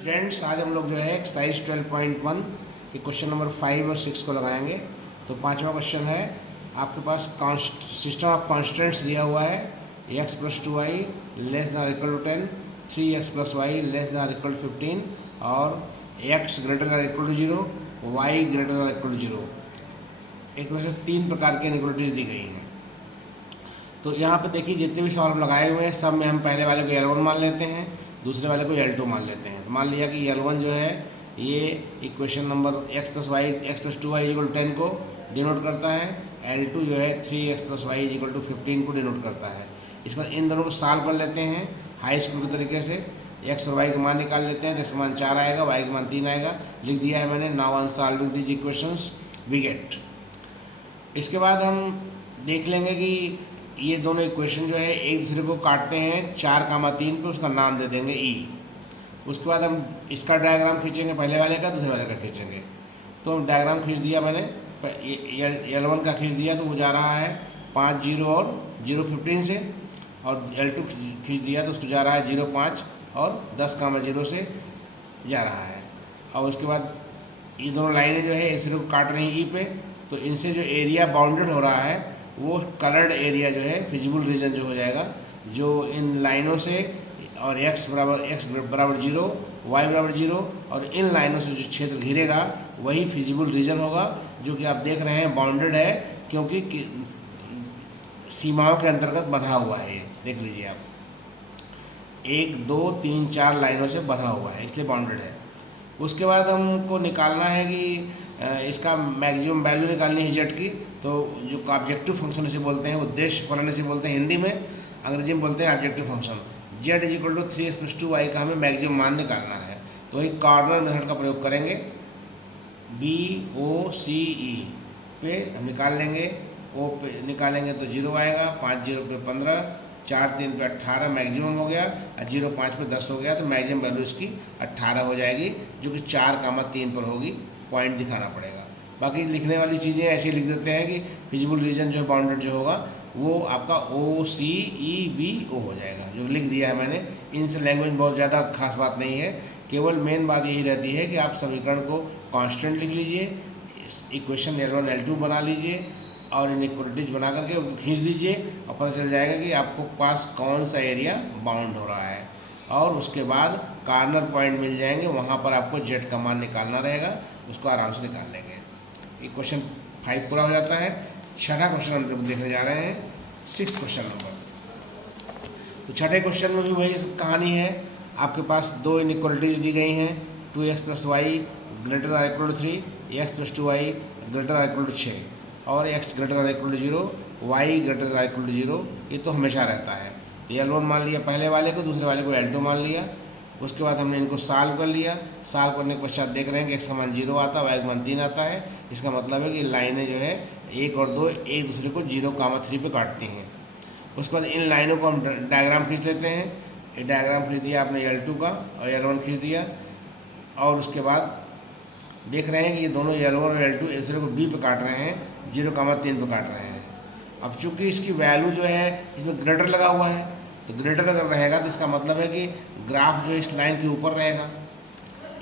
Students, आज हम लोग जो है एक्सरसाइज 12.1 के क्वेश्चन नंबर 5 और 6 को लगाएंगे। तो पांचवा क्वेश्चन है, आपके पास सिस्टम ऑफ कॉन्स्टेंट्स दिया हुआ है x + 2y <= 10, 3x + y <= 15 और x > 0, y > 0। एक तरह से तीन प्रकार की इनइक्वालिटीज दी गई हैं। तो यहाँ पे देखिए, जितने भी सवाल हम लगाए हुए हैं सब में हम पहले वाले को L1 मान लेते हैं, दूसरे वाले को L2 मान लेते हैं। तो मान लिया कि L1 जो है ये इक्वेशन नंबर x + 2y = 10 को डिनोट करता है, L2 जो है 3x + y = 15 को डिनोट करता है। इस पर इन दोनों को सॉल्व कर लेते हैं हाई स्कूल के तरीके से। x और y का मान निकाल लेते हैं, तो x का मान 4 आएगा, y का मान 3 आएगा। लिख दिया है मैंने। Now on solving these equations we get. इसके बाद हम देख लेंगे कि ये दोनों इक्वेशन जो है एक दूसरे को काटते हैं 4, 3 पे, उसका नाम दे देंगे ई। उसके बाद हम इसका डायग्राम खींचेंगे, पहले वाले का, दूसरे वाले का खींचेंगे। तो डायग्राम खींच दिया मैंने, L1 का खींच दिया तो वो जा रहा है 5, 0 और 0, 15 से, और L2 खींच दिया तो उसको जा रहा है 0, 5 और 10, 0 से जा रहा है। और उसके बाद ये दोनों लाइनें जो है एक दूसरे को काट रही हैं ई पे, तो इनसे जो एरिया बाउंडेड हो रहा है वो कलर्ड एरिया जो है फिजिबल रीजन जो हो जाएगा, जो इन लाइनों से और x बराबर 0, y बराबर 0 और इन लाइनों से जो क्षेत्र घिरेगा वही फिजिबल रीजन होगा, जो कि आप देख रहे हैं बाउंडेड है, क्योंकि सीमाओं के अंतर्गत बंधा हुआ है। ये देख लीजिए आप, 1, 2, 3, 4 लाइनों से बंधा हुआ है, इसलिए बाउंडेड है। उसके बाद हमको निकालना है कि इसका मैक्सिमम वैल्यू निकालनी है जेड की। तो जो ऑब्जेक्टिव फंक्शन से बोलते हैं, उद्देश्य फलन से बोलते हैं हिंदी में, अंग्रेजी में बोलते हैं objective function. Z = 3x + 2y का हमें मैक्सिमम मान निकालना है। तो वही कॉर्नर मेथड का प्रयोग करेंगे। BOCE पे हम निकाल लेंगे, O पे निकालेंगे तो 0 आएगा, 5, 0 पे 15, 4, 3 पे 18 मैक्सिमम हो गया, और 0, 5 पे 10 हो गया, तो मैक्सिमम वैल्यू इसकी 18 हो जाएगी, जो कि 4, 3 पर होगी। पॉइंट दिखाना पड़ेगा। बाकी लिखने वाली चीज़ें ऐसे लिख देते हैं कि फिजिबल रीजन जो है बाउंडेड जो होगा वो आपका OCEBO हो जाएगा, जो लिख दिया है मैंने। इनसे लैंग्वेज बहुत ज़्यादा खास बात नहीं है, केवल मेन बात यही रहती है कि आप समीकरण को कांस्टेंट लिख लीजिए, इक्वेशन L1 L2 बना लीजिए और इनइक्वालिटीज बना करके उनको खींच दीजिए, और पता चल जाएगा कि आपको पास कौन सा एरिया बाउंड हो रहा है। और उसके बाद कॉर्नर पॉइंट मिल जाएंगे, वहाँ पर आपको जेड का मान निकालना रहेगा, उसको आराम से निकाल लेंगे। ये क्वेश्चन 5 पूरा हो जाता है। छठा क्वेश्चन हम देखने जा रहे हैं, 6th क्वेश्चन नंबर। तो छठे क्वेश्चन में भी वही कहानी है। आपके पास दो इनइक्वालिटीज दी गई हैं, 2x + y > 3, x + 2y > 6 और x > 0, y > 0। ये तो हमेशा रहता है। L1 मान लिया पहले वाले को, दूसरे वाले को L2 मान लिया। उसके बाद हमने इनको सॉल्व कर लिया। सॉल्व करने के पश्चात देख रहे हैं कि x का मान 0 आता है, y का मान 3 आता है। इसका मतलब है कि लाइनें जो है 1 और 2 एक दूसरे को 0, 3 पे काटती हैं। उसके बाद इन लाइनों को हम डायग्राम खींच लेते हैं। ये डायग्राम खींच दिया आपने L2 का, और L1 खींच दिया। और उसके बाद देख रहे हैं कि ये दोनों L1 और L2 एक दूसरे को B पे काट रहे हैं, 0, 3 पे काट रहे हैं। अब चूँकि इसकी वैल्यू जो है, इसमें ग्रेटर लगा हुआ है, तो ग्रेटर अगर रहेगा तो इसका मतलब है कि ग्राफ जो इस लाइन के ऊपर रहेगा,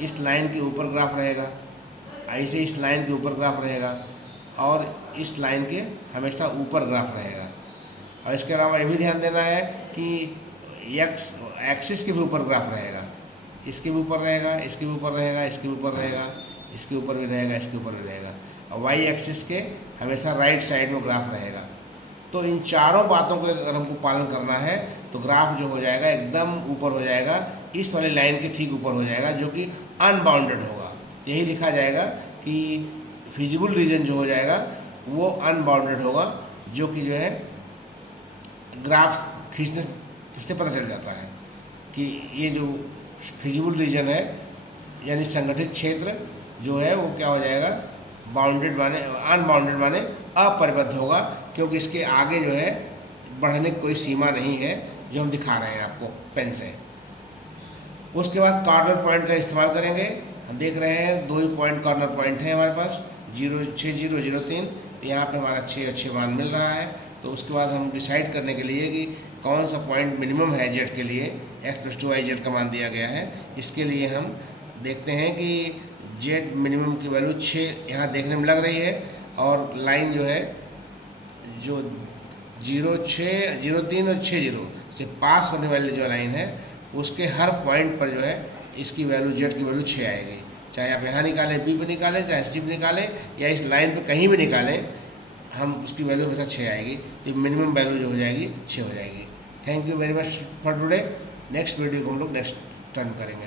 इस लाइन के ऊपर ग्राफ रहेगा, ऐसे इस लाइन के ऊपर ग्राफ रहेगा, और इस लाइन के हमेशा ऊपर ग्राफ रहेगा। और इसके अलावा ये भी ध्यान देना है कि एक्स एक्सिस के भी ऊपर ग्राफ रहेगा, इसके भी ऊपर रहेगा, इसके भी ऊपर रहेगा, इसके भी ऊपर रहेगा, इसके ऊपर भी रहेगा, इसके ऊपर भी रहेगा, और वाई एक्सिस के हमेशा राइट साइड में ग्राफ रहेगा। तो इन चारों बातों को अगर हमको पालन करना है तो ग्राफ जो हो जाएगा एकदम ऊपर हो जाएगा, इस वाली लाइन के ठीक ऊपर हो जाएगा, जो कि अनबाउंडेड होगा। यही लिखा जाएगा कि फिजिबल रीजन जो हो जाएगा वो अनबाउंडेड होगा, जो कि जो है ग्राफ खींचने से पता चल जाता है कि ये जो फिजिबल रीजन है, यानी संगठित क्षेत्र जो है वो क्या हो जाएगा, बाउंडेड माने अनबाउंडेड माने अपरिबद्ध होगा, क्योंकि इसके आगे जो है बढ़ने की कोई सीमा नहीं है, जो हम दिखा रहे हैं आपको पेन से। उसके बाद कॉर्नर पॉइंट का इस्तेमाल करेंगे। हम देख रहे हैं 2 ही पॉइंट कॉर्नर पॉइंट है हमारे पास, 0, 6, 0, 0, 3। तो यहाँ पे हमारा 6 मान मिल रहा है। तो उसके बाद हम डिसाइड करने के लिए कि कौन सा पॉइंट मिनिमम है जेड के लिए, एक्स प्लस 2 वाई जेड का मान दिया गया है। इसके लिए हम देखते हैं कि जेड मिनिमम की वैल्यू 6 यहाँ देखने में लग रही है, और लाइन जो है जो 0.3 और 6.0 से पास होने वाली जो लाइन है उसके हर पॉइंट पर जो है इसकी वैल्यू जेड की वैल्यू 6 आएगी। चाहे आप यहाँ निकालें, बी पे निकालें, चाहे सी पे निकालें, या इस लाइन पे कहीं भी निकालें, हम उसकी वैल्यू हमेशा 6 आएगी। तो मिनिमम वैल्यू जो हो जाएगी 6 हो जाएगी। Thank you very much for today. Next video को हम लोग नेक्स्ट टर्न करेंगे।